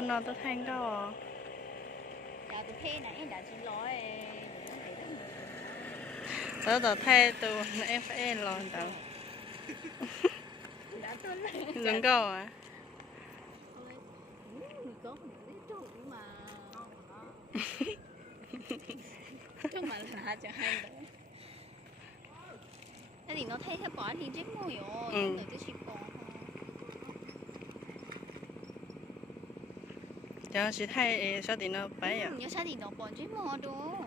nó tôi thanh cao à. Dạ tôi thế này đã chỉ lỗi Tớ thay từ em phải em lòn tớ. đã tôi lên Dừng câu à. người có một cái trụ mà chứ mà là chẳng hay nữa. Thế thì nó thấy theo bỏ thì chết mùi rồi, nhưng người tôi chỉ bỏ Cho chị thay sao thì nó bay à. nhớ sao thì nó bỏ chết mùi đó.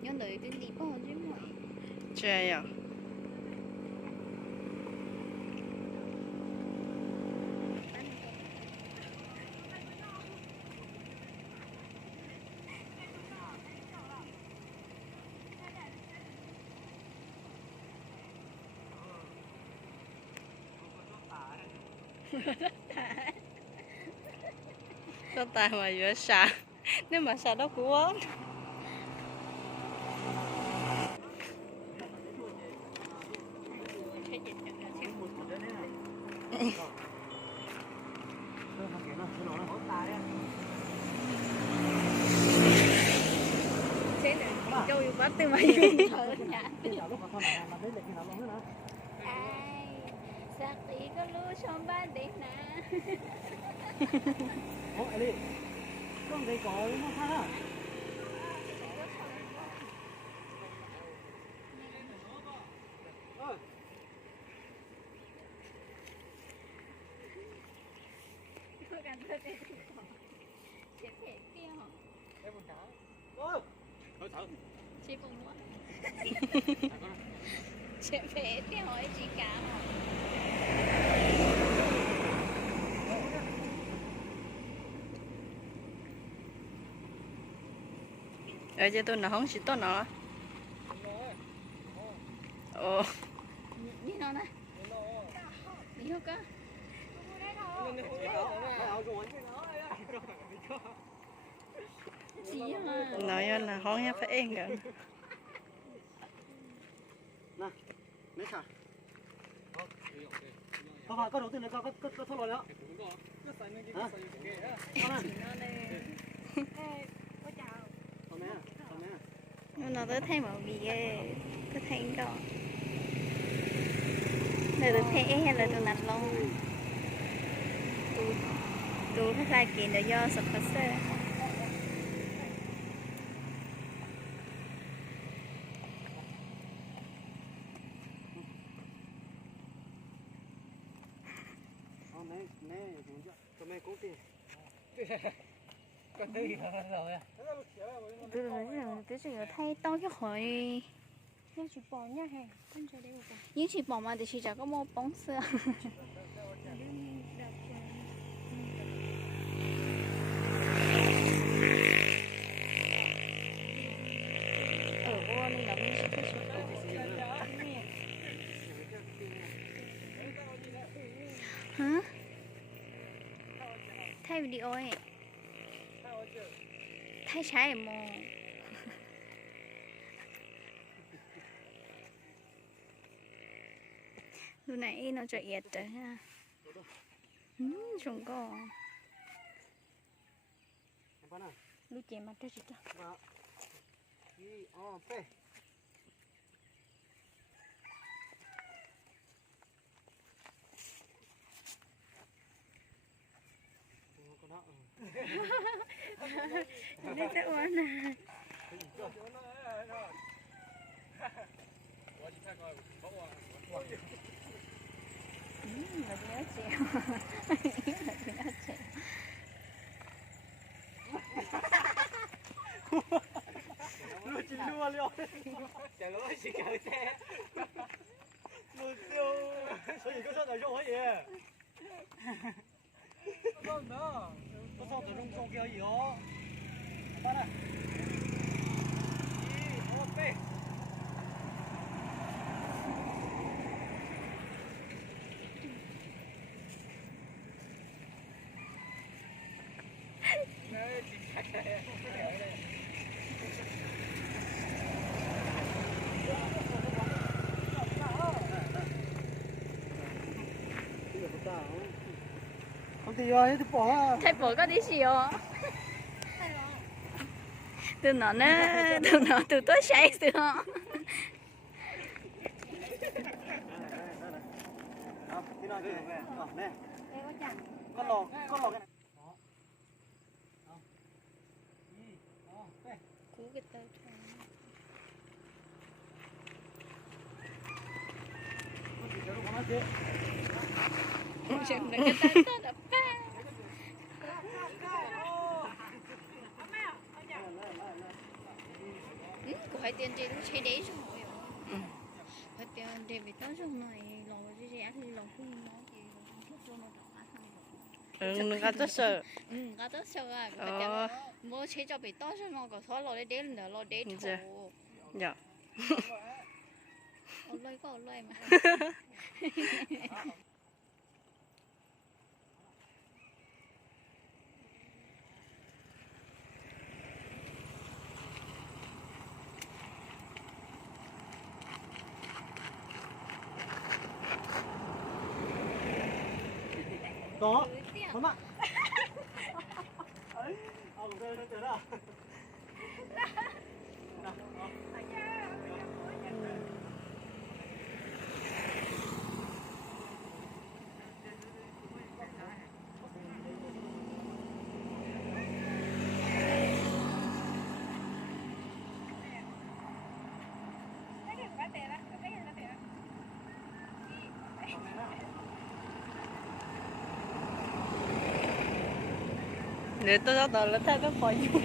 Nhớ người tôi đi bỏ chết mùi. Chơi à. Nó tài mà vừa xả. Nếu mà xả đó của Châu bắt từ mấy viên thở nhá. Ai sắc tí có lúa trong ba đến nè. Ủa đi, con đây có đúng không ha? Chị cũng muốn. Chị phải đi hỏi chị cả hả? ở cho tôi nó không chỉ tôi nó. Ồ. Đi nó nè. Đi không cơ. Chị hả? Nói là không phải em cả. Nè, mấy xả. Có đầu tiên là có thua rồi đó. Hả? Chị nó đây. Còn mẹ, còn mẹ. Nó tới thay màu gì cứ thay đó. Này được thay hay là được nặt luôn. Đủ thay ra kiện để do sập phát xe. Nè, cho mẹ cố tiền. Con đi rồi à. Tôi nói rằng tôi chỉ có thay to cái hội. Nhưng chỉ bỏ nha hè, con chờ đây một cái. Nhưng chỉ bỏ mà thì chỉ có một bóng xưa. Ở vô nên là mình sẽ thích hả? Thay video ấy. Thay trái mà. Lúc nãy nó cho yết rồi ha. Chúng có. Lúc chế mặt cho chị cho. Nó chắc quá nè. Là nhớ chèo. Là nhớ chèo. Lúa chín lúa liêu. Chả lúa chỉ cởi xe. Lúa tiêu. Sao có sao tại trong cái gì? Không đó. Có sao tại trong kia gì đó. Ba nè. Ok. thì rồi thì bỏ. Thay bỏ có tí xíu. Từ nó nè, từ nó từ tôi say từ nó. Thì nói chuyện về. Nè. Đây có chẳng. Con lò cái này. Cú cái tay. Chẳng là cái tay to đập ba. Của hai tiền trên chế đế xong rồi. Hai tiền để bị tao xong này lòng cái gì ăn thì lòng không nó thì lòng thuốc cho nó đỏ ăn. nó rất sợ có tốt sao à? Cái tiền mua chế cho bị tao xong nó có thua lo để đến nữa lo để thổ. dạ Ở lơi có ở lơi mà. Đó. Thôi mà. Ấy. Ông đây nó tới nào. nếu tôi ra tờ là thay tôi bỏ vô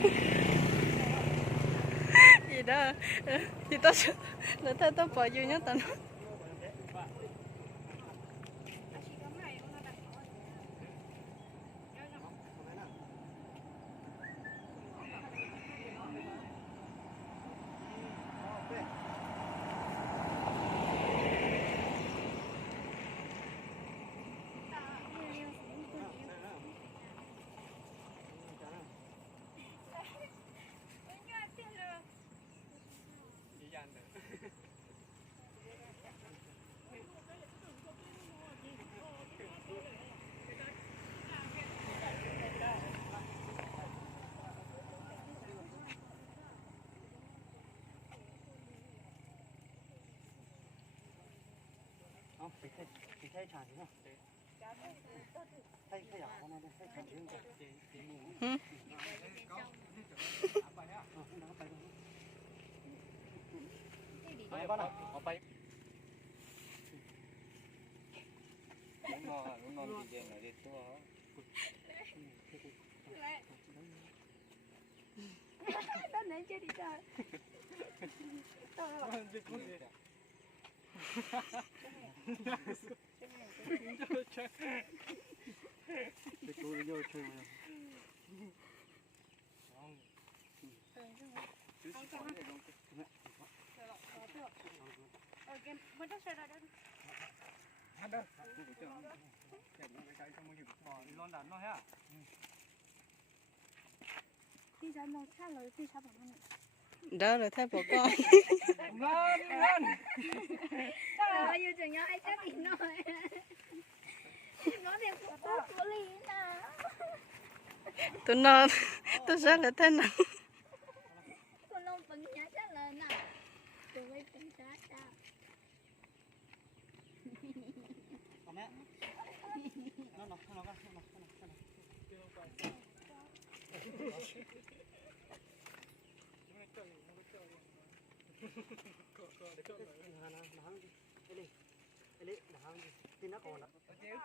gì đó thì tôi là thay tôi bỏ vô nhá tao Không, bị thay chả chứ không? Thay ảo con này, thay chả chứ không? Bay con à? Bay. Lúc ngon thì dừng lại đi thua. Đó nãy chơi đi chơi. Đi ra nó xa rồi, đi xa bọn nó. đó là thay bỏ con Bây giờ chừng nhau ai chắc thì nói. Nó đẹp của Ly nè. tôi rất là thế nào Con lông bừng nhá chắc là nè. Tụi bây bừng giá sao.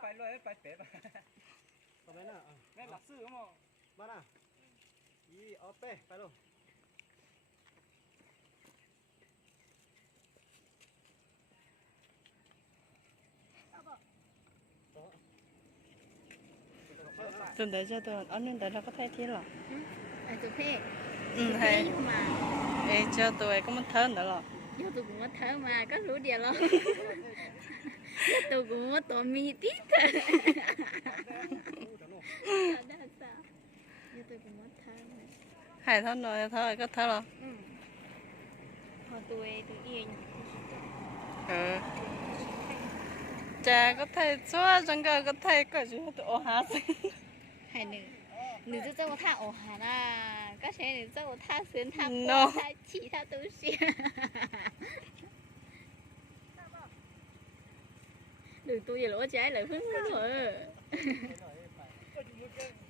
Phải lo phải bể mà. Còn mấy nào? Mấy là sư không? Bắt à? Ý ở bể phải luôn. tôi để cho tôi ở nên để nó có thay thế rồi Tụi phê. hay Mà. ê cho tôi có một thơm nữa rồi Yo tôi cũng có thở mà có lũ địa lo. Tôi cũng có tổ mì tít. Sao đó sao? Yo tôi cũng có thở mà. hay thôi có thơm rồi Hồi tôi yên. ừ cha có thầy chúa chẳng có thầy có gì hết ô há gì hay nữ就这么看哦哈啦，刚才你这么他神他 No 波他其他东西。đừng tôi về lỗ trái lại phấn phấn rồi.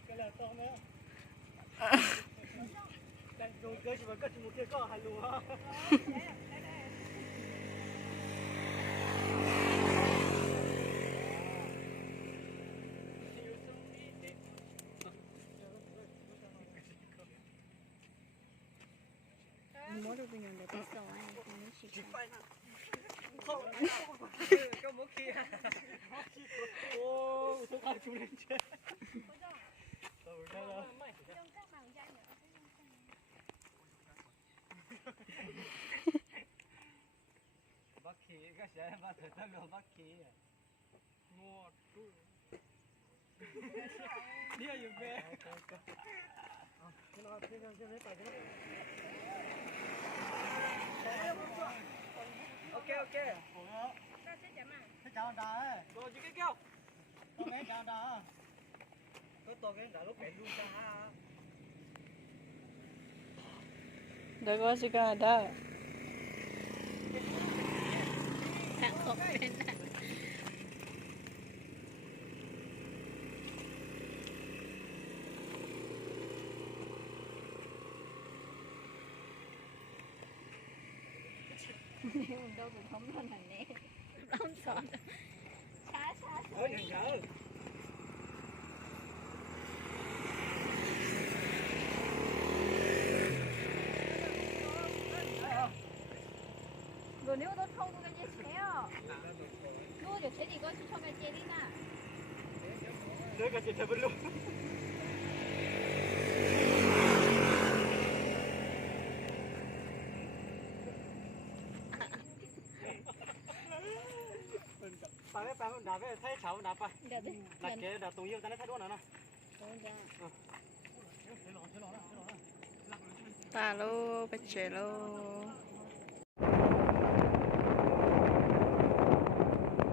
cái là to nữa cái đồ cơ chỉ mà cất một kia có hai lùa Mỗi đôi bây giờ để tôi sầu ai cũng muốn chỉ có một kia ô tôi ăn chú lên chơi bác khí cái gì bác thử tao lo bác khí mua đi ở về ok ok cái chào đá rồi chứ cái kêu tôi cái chào đá tôi cái đá lúc cái luôn ra đó có gì cả đó không bên này. Đâu cũng không có thằng nè không sợ xa xa ôi đừng nhớ rồi nếu tôi không có cái gì xéo nuôi được thế thì có cho cái gì đi nè đưa cái chuyện thật luôn bà cái đá cái thấy cháu đá phải là cái đá tung yêu ta nó thấy đuôi nó ta lô bạch trẻ lô